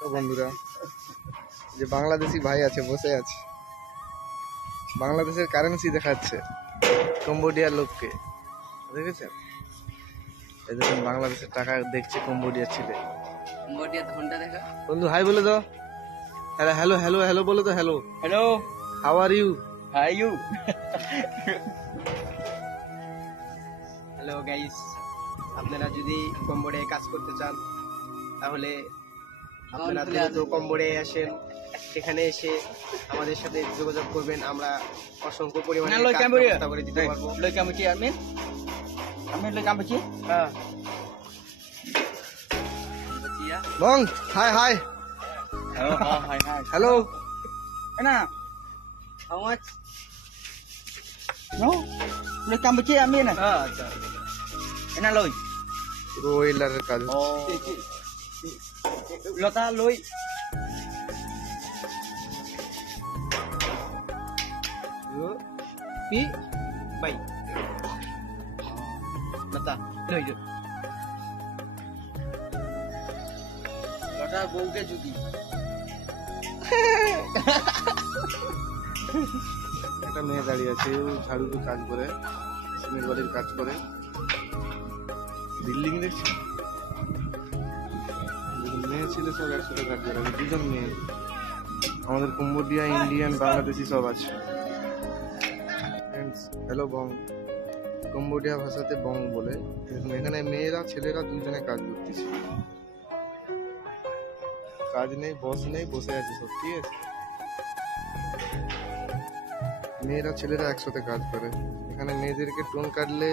তো বন্ধুরা, যে বাংলাদেশি ভাই আছে বসে আছে, বাংলাদেশের কারেন্সি দেখাচ্ছে কম্বোডিয়ার লোককে, দেখেছেন? এই দেখুন বাংলাদেশের টাকা দেখছে কম্বোডিয়ার ছেলে। কম্বোডিয়ার ঘন্টা দেখা। বন্ধু হাই বলে দাও। হ্যালো হ্যালো হ্যালো বলে তো। Hello hello, how are you? Hi you. Hello guys, আপনারা যদি কম্বোডিয়ায় কাজ করতে চান তাহলে আপনারা দ্রুত কম্বোডিয়ায় আসেন। সেখানে এসে আমাদের সাথে যোগাযোগ করবেন, আমরা অসংখ্য পরিমাণে কাজ ব্যবস্থা করে দিতে পারবো। Lôi Campuchia admin. Admin lôi Campuchia. Bong high high Hello, hi, hi. Hello. Cái nào? How much? No. Lôi Campuchia admin này. আচ্ছা। Cái nào lôi? পুরো ওয়েলারের কাজ হচ্ছে। Lota lôi. Pi, bay. Lata, লই যো। Lota বউকে যদি। একটা মেয়ে দাঁড়িয়ে আছে, ও ঝাড়ুতে কাজ করে, সিমেন্ট বালির কাজ করে, বিল্ডিং দেখছে। মেয়ে ছেলে সব একসাথে কাজ করে, দুজন মেয়ে। আমাদের কম্বোডিয়া, ইন্ডিয়ান, বাংলাদেশি সব আছে। হ্যালো বং, কম্বোডিয়া ভাষাতে বং বলে। এখানে মেয়েরা ছেলেরা দুজনে কাজ করতেছে। কাজ নেই, বস নেই, বসে আছে সব, ঠিক আছে? মেয়েরা ছেলেরা একসাথে কাজ করে। এখানে মেয়েদেরকে টোন কাটলে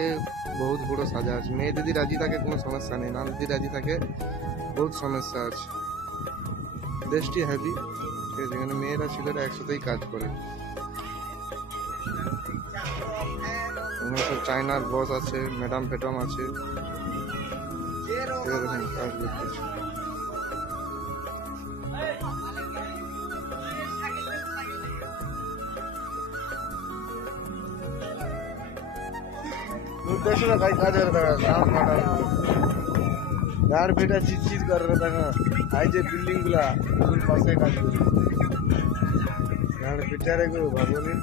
বহুত বড় সাজা আছে। মেয়ে যদি রাজি থাকে কোনো সমস্যা নেই, না যদি রাজি থাকে বহুত সমস্যা আছে। দেশটি হ্যাভি, ঠিক আছে? এখানে মেয়েরা ছেলেরা একসাথেই কাজ করে। এখানে সব চায়নার বস আছে, ম্যাডাম ফেডাম আছে, এরকম কাজ করতেছে। देखो ना भाई काज कर रहा है, काम कर रहा है यार। बेटा चीज कर रहा था ना, आई जे बिल्डिंग गुला पास काज कर यार। बेचारे को भागो नहीं।